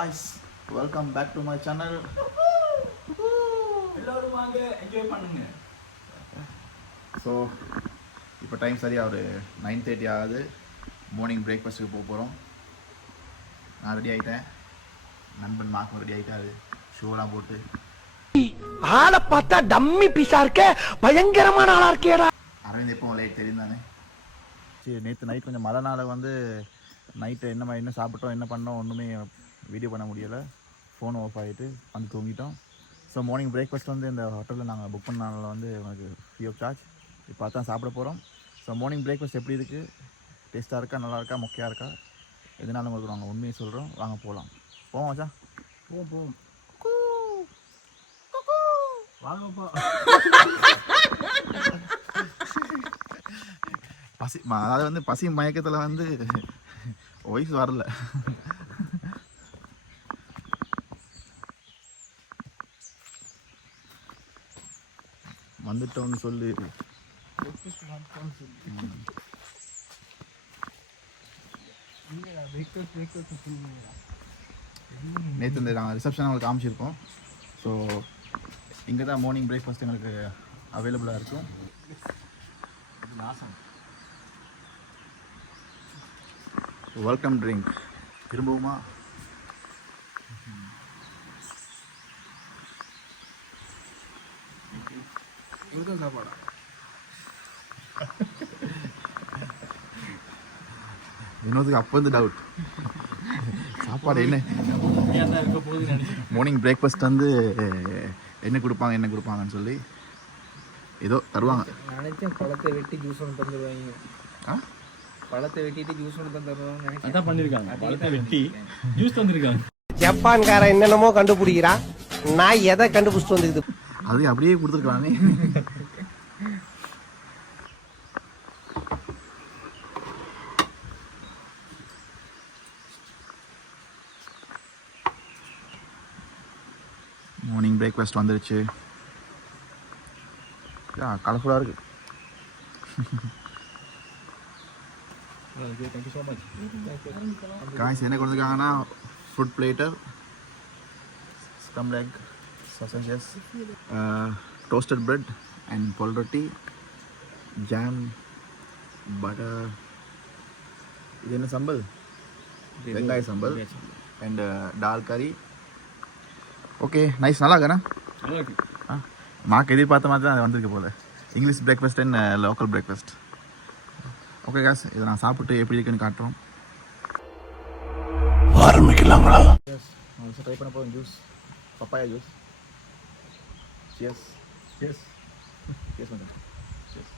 guys, welcome back to my channel. எல்லாரும் வாங்க enjoy பண்ணுங்க. ஸோ இப்போ டைம் சரியாக ஒரு 9:30 ஆகுது. மார்னிங் பிரேக்ஃபாஸ்ட்டுக்கு போக போகிறோம். நான் ரெடி ஆகிட்டேன், நண்பன் மார்க்கும் ரெடி ஆகிட்டாரு, ஷூலாம் போட்டு. ஆளை பார்த்தா டம்மி பீஸா இருக்க, பயங்கரமான ஆளா இருக்கேடா. அரவிந்த் எப்போ லேட் தெரியும் தானே. சரி, நேற்று நைட் கொஞ்சம் மழைனால வந்து நைட்டு என்ன சாப்பிட்டோம் என்ன பண்ணோம் ஒன்றுமே வீடியோ பண்ண முடியலை. ஃபோன் ஆஃப் ஆகிட்டு வந்து தூங்கிட்டோம். ஸோ மார்னிங் பிரேக்ஃபாஸ்ட் வந்து இந்த ஹோட்டலில் நாங்கள் புக் பண்ணனால வந்து எனக்கு ஃப்ரீ ஆஃப் சார்ஜ். இப்போ தான் சாப்பிட போகிறோம். ஸோ மார்னிங் பிரேக்ஃபாஸ்ட் எப்படி இருக்குது, டேஸ்ட்டாக இருக்கா, நல்லா இருக்கா, மொக்கையாக இருக்கா, எதனால உங்களுக்கு நாங்கள் உண்மையை சொல்கிறோம். வாங்க போகலாம். போவோம் மச்சா, போவோம். வாங்கப்பா. அதாவது வந்து பசி மயக்கத்தில் வந்து வயசு வரல. வந்துட்டோன்னு சொல்லி நேற்று இந்த நாங்கள் ரிசப்ஷன் அவங்களுக்கு காமிச்சிருக்கோம். ஸோ இங்கே தான் மார்னிங் பிரேக்ஃபாஸ்ட் எங்களுக்கு அவைலபிளாக இருக்கும். வெல்கம் ட்ரிங்க் திரும்பவுமா? சாப்பாடா வினோதுக்கு அப்போ வந்து டவுட், சாப்பாடு என்ன மார்னிங் பிரேக்ஃபாஸ்ட் வந்து என்ன கொடுப்பாங்கன்னு சொல்லி ஏதோ தருவாங்க. நினைச்சேன் பழத்தை வெட்டி ஜூஸ் ஒன்று தந்துடுவாங்க. பழத்தை வெட்டிட்டு ஜூஸ் ஒன்று தந்துடுவாங்க. அதான் பண்ணிருக்காங்க, பழத்தை வெட்டி ஜூஸ் தந்துருக்காங்க. ஜப்பான்காரன் என்னென்னமோ கண்டுபிடிக்கிறான், நான் எதை கண்டுபிடிச்சிட்டு வந்துருக்குது. அது அப்படியே கொடுத்துருக்கலாமே. மார்னிங் பிரேக்ஃபாஸ்ட் வந்துருச்சு. கலர்ஃபுல்லாக இருக்குது. Thank you so much. காய்ஸ் என்ன கொடுத்துருக்காங்கன்னா food பிளேட்டர், scrum leg, sausages, toasted bread and pol roti, jam, butter. இது என்ன சம்பல்? வெங்காய சம்பல் அண்ட் டால் கறி. ஓகே, நைஸ், நல்லா இருக்கண்ணா. நல்லா இருக்கு. மார்க் எதிர்பார்த்த மாதிரி தான் அது வந்திருக்கு போல. English breakfast and local breakfast. Okay cause, இதை நான் சாப்பிட்டு எப்படி இருக்குன்னு காட்டுறோம். ஆரம்பிக்கலாங்களா? ட்ரை பண்ண போகிறோம். Juice, papaya juice. Cheers. Yes. Cheers, madam. Cheers.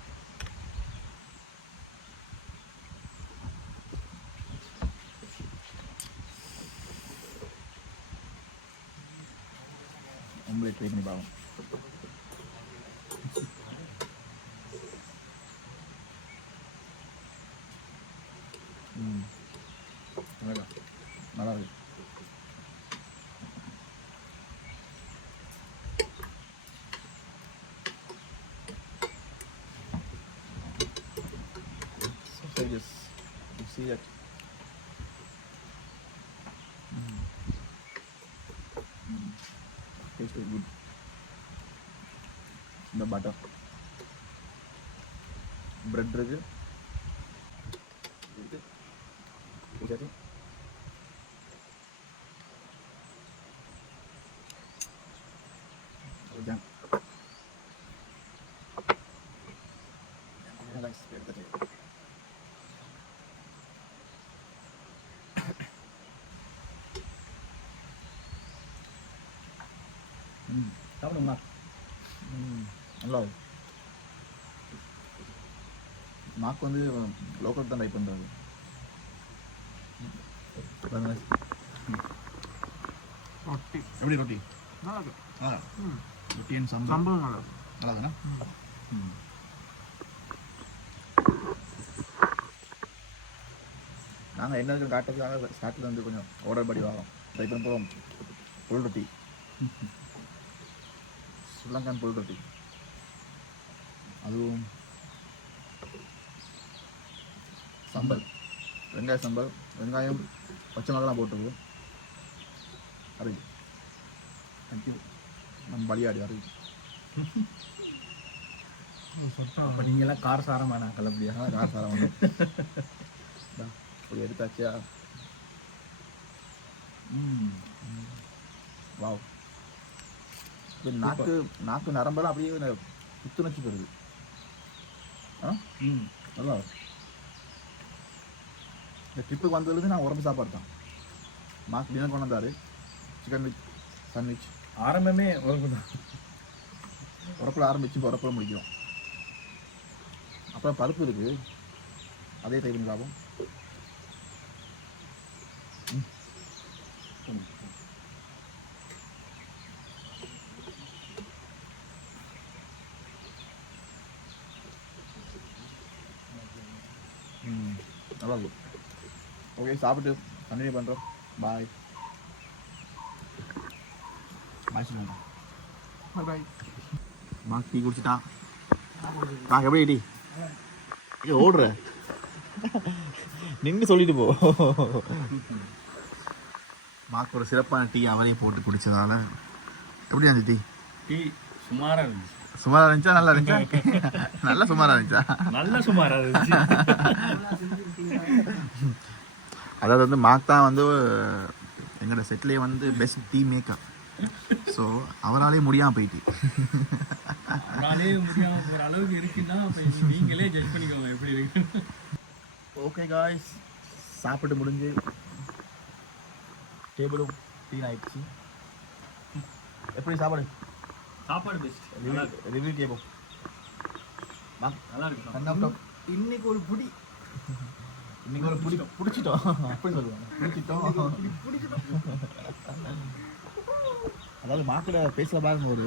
Omelette try பண்ணி பாவம். நல்லா இருக்கு. Sausages, you see that? Tastes very good. The butter, bread இருக்கு. சரி, ஜாம். சாப்பிடுங்களா? நல்லா இருக்கு. மார்க் வந்து லோக்கல் தான் ட்ரை பண்ணுறாரு. ரொட்டி எப்படி ரொட்டி? நல்லா இருக்கு. ரொட்டி அண்ட் சாம்பார் சம்பளம் நல்லா இருக்கு. நல்லா இருக்குண்ணா. நாங்கள் என்ன இருக்குன்னு காட்டுறதுக்காக ஸ்டார்டில் வந்து கொஞ்சம் ஆர்டர் படி வாங்க ட்ரை பண்ண போகிறோம். புல் ரொட்டி, ஸ்ரீலங்கான் புல் ரொட்டி, அதுவும் சம்பல், வெங்காய சம்பல், வெங்காயம் பச்சை மிளகாலாம் போட்டுருவோம். அரவிந்த் தேங்க்யூ நம்ம பலியாடி அரவிந்த். அப்போ நீங்களாம் கார் சாரமான கலப்படியா? காசு தர வந்து அப்படி எடுத்தாச்சியா. வாவ், இப்போ நாக்கு நரம்பெல்லாம் அப்படியே புத்துணர்ச்சி பெறுது. நல்லா இந்த ட்ரிப்புக்கு வந்ததுலேருந்து நான் உடம்பு சாப்பாடு தான். மாஸ்க் டின்னர் கொண்டு வந்தாரு, சிக்கன் வித் சாண்ட்விச். ஆரம்பமே உறவு தான். உரப்பில் ஆரம்பிச்சு இப்போ உரப்பில் முடிக்கிறோம். அப்புறம் பருப்பு இருக்குது, அதே ட்ரை பண்ணி பார்ப்போம். நல்லா இருக்கும். ஓகே, சாப்பிட்டு கண்டினியூ பண்ணுறோம். பாய் பாய் சொல்லுங்க. பாய். மாக் டீ குடிச்சிட்டான். நான் எப்படி டீ இங்கே ஓடுற நின்று சொல்லிட்டு போ. மாக்கு ஒரு சிறப்பான டீ அவரையும் போட்டு குடிச்சதால எப்படி இருந்துச்சு டீ? டீ சுமாராக இருந்துச்சு. சுமாராக இருந்துச்சா நல்லா இருந்துச்சா? நல்லா சுமாராக இருந்துச்சா? நல்ல சுமாராக இருந்துச்சு. அதாவது வந்து மாக் தான் வந்து எங்களோட செட்லேயே வந்து பெஸ்ட் டீ மேக்கர். ஸோ அவராலே முடியாமல் போயிட்டு அவராலே முடியாமல் போகிற அளவுக்கு இருக்குன்னா அப்போ நீங்களே ஜட்ஜ் பண்ணிக்கோங்க எப்படி இருக்கு. ஓகே காய்ஸ், சாப்பிட்டு முடிஞ்சு டேபிளும் க்ளீன் ஆயிடுச்சு. எப்படி சாப்பாடு? சாப்பாடு பெஸ்ட். நல்லா இருக்கு. ரிவ்யூ கேட்போம். நல்லா இருக்கு. கண்ணாப்டம். இன்னைக்கு ஒரு புடி இன்னைக்கு ஒரு பிடிச்சிட்டோம் அப்படி சொல்லுவாங்க. பிடிச்சிட்டோம். அதாவது மாக்கில் பேசுகிற பாருங்க ஒரு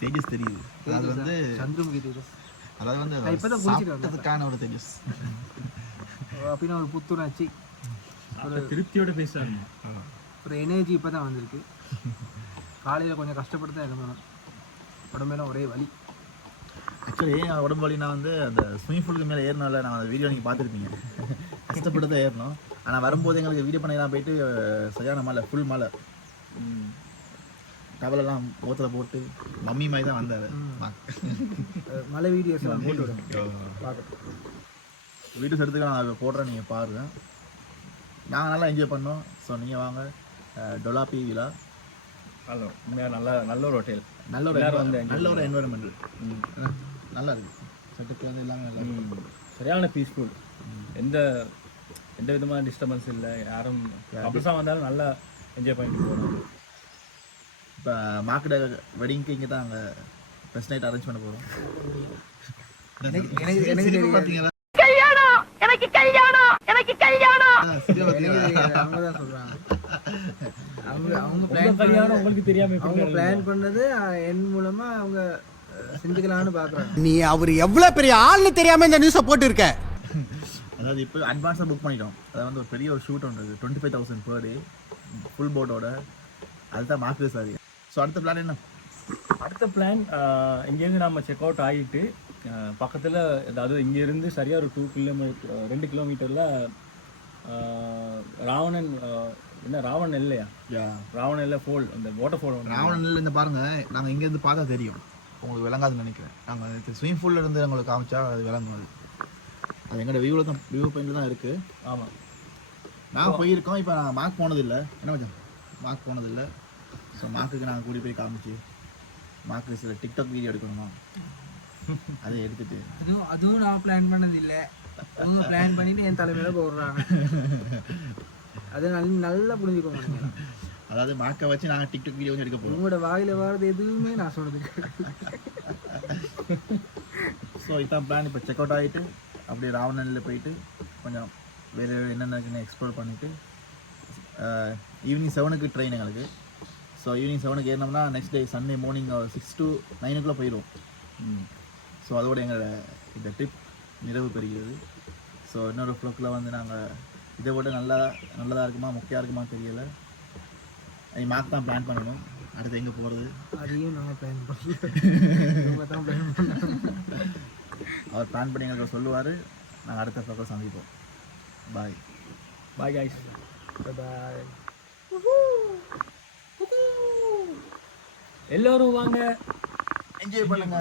தேஜஸ் தெரியுது. அது வந்து சந்திரமுகி தேஜஸ். அதாவது வந்து இப்பதான் குடிச்சிட்டு சாப்பிட்டதுக்கான ஒரு தேஜஸ். அப்படின்னா ஒரு புத்துணர்ச்சி, ஒரு திருப்தியோட பேசுறாங்க. ஒரு எனர்ஜி இப்போ தான் வந்திருக்கு. காலையில் கொஞ்சம் கஷ்டப்பட்டு தான் எழும்பணும். உடம்பெல்லாம் ஒரே வலி. ஆக்சுவலி உடம்பு வலினா வந்து அந்த ஸ்விமிங் பூலுக்கு மேலே ஏறினால நான் அந்த வீடியோ நீங்கள் பார்த்துருப்பீங்க. கஷ்டப்பட்டு தான் ஏறணும். ஆனால் வரும்போது எங்களுக்கு வீடியோ பண்ணலாம் போயிட்டு சரியான மழை, ஃபுல் மழை. டவலெல்லாம் முகத்தில் போட்டு மம்மி மாதிரி தான் வந்தார். மழை வீடியோஸ் எல்லாம் போட்டு விடுங்க பார்க்க. வீடியோஸ் எடுத்துக்க நான் போடுறேன், நீங்கள் பாருங்க. நாங்கள் நல்லா என்ஜாய் பண்ணோம். ஸோ நீங்கள் வாங்க டொலாப்பி விழா. ஹலோ, உண்மையாக நல்ல ஒரு ஹோட்டல், நல்ல ஒரு என்வரன்மெண்ட் நல்லா இருக்குது. செட்டுக்கு வந்து எல்லாமே நல்லா இருக்கு. சரியான பீஸ்ஃபுல். எந்த விதமான டிஸ்டர்பன்ஸ் இல்லை. யாரும் கப்புள்ஸாக வந்தாலும் நல்லா என்ஜாய் பண்ணிட்டு போகிறோம். இப்போ மார்க்கெட் வெட்டிங்க்கு இங்கே தான் அங்கே ஃபர்ஸ்ட் நைட் அரேஞ்ச் பண்ண போகிறோம். எனக்கு பார்த்தீங்களா? எனக்கு கல்யாணம் அவங்க தான் சொல்கிறாங்க. அவங்க கல்யாணம் உங்களுக்கு தெரியாமல் அவங்க பிளான் பண்ணது என் மூலமா அவங்க செஞ்சுக்கலான்னு பார்க்குறாங்க. நீ அவர் எவ்வளவு பெரிய ஆள்னு தெரியாம இந்த நியூஸை போட்டு இருக்க. அதாவது இப்போ அட்வான்ஸாக புக் பண்ணிட்டோம். அதாவது வந்து ஒரு பெரிய ஒரு ஷூட் ஒன்று இருக்குது, 25,000 per day ஃபுல் போட்டோட. அதுதான் மார்க்கு சாரி. ஸோ அடுத்த பிளான் என்ன? அடுத்த பிளான் இங்கேருந்து நம்ம செக் அவுட் ஆகிட்டு பக்கத்தில், அதாவது இங்கேருந்து சரியாக ஒரு 2 கிலோமீட்டரில் ராவணன், என்ன ராவணன் இல்லையா? ராவணன் இல்லை, ஃபோல், அந்த வாட்டர் ஃபால். ராவணன் இந்த பாருங்க, நாங்கள் இங்கேருந்து பார்த்தா தெரியும், உங்களுக்கு விளங்காதுன்னு நினைக்கிறேன். நாங்கள் ஸ்விமிங் பூலில் இருந்து எங்களுக்கு காமிச்சா அது விளங்கும். அது எங்களோட வியூ பாயிண்டில் தான் இருக்குது. ஆமாம், நாங்கள் போயிருக்கோம். இப்போ நாங்கள் மார்க் போனதில்லை. என்ன வச்சோம், மார்க் போனதில்லை. ஸோ மார்க்குக்கு நாங்கள் கூட்டி போய் காமிச்சு மார்க்கு சில டிக்டாக் வீடியோ எடுக்கணுமா, அதை எடுத்துட்டு அதுவும் நான் பிளான் பண்ணது இல்லை. அவங்க பிளான் பண்ணிட்டு என் தலைமையில போடுறாங்க. அது நல்லா புரிஞ்சுக்கோங்க. அதாவது மார்க்கை வச்சு நாங்கள் டிக்டாக் வீடியோ எடுக்க போகிறோம். உங்களோட வாயில வர்றது எதுவுமே நான் சொல்றது. ஸோ இதான் பிளான். இப்போ செக் அவுட் ஆகிட்டு அப்படியே ராவணனில் போயிட்டு கொஞ்சம் வேறு என்னென்ன எக்ஸ்ப்ளோர் பண்ணிவிட்டு ஈவினிங் 7க்கு ட்ரெயின் எங்களுக்கு. ஸோ ஈவினிங் 7க்கு ஏறினோம்னா next day Sunday morning 6 to 9 போயிடுவோம். ஸோ அதோட எங்களோட இந்த ட்ரிப் நிறைவு பெறுகிறது. ஸோ இன்னொரு ஃப்ளோக்கில் வந்து நாங்கள் இதை விட நல்லதாக இருக்குமா மொக்கையாக இருக்குமா தெரியலை. மார்க் தான் பிளான் பண்ணணும் அடுத்து எங்கே போகிறது. அதையும் நாங்கள் பிளான் பண்ணோம். அவர் பிளான் பண்ணி எங்களுக்கு சொல்லுவார். நாங்கள் அடுத்த ஃப்ளோக்கில் சந்திப்போம். பாய் பாய் கைஸ். பாய். எல்லாரும் வாங்க. என்ஜாய் பண்ணுங்க.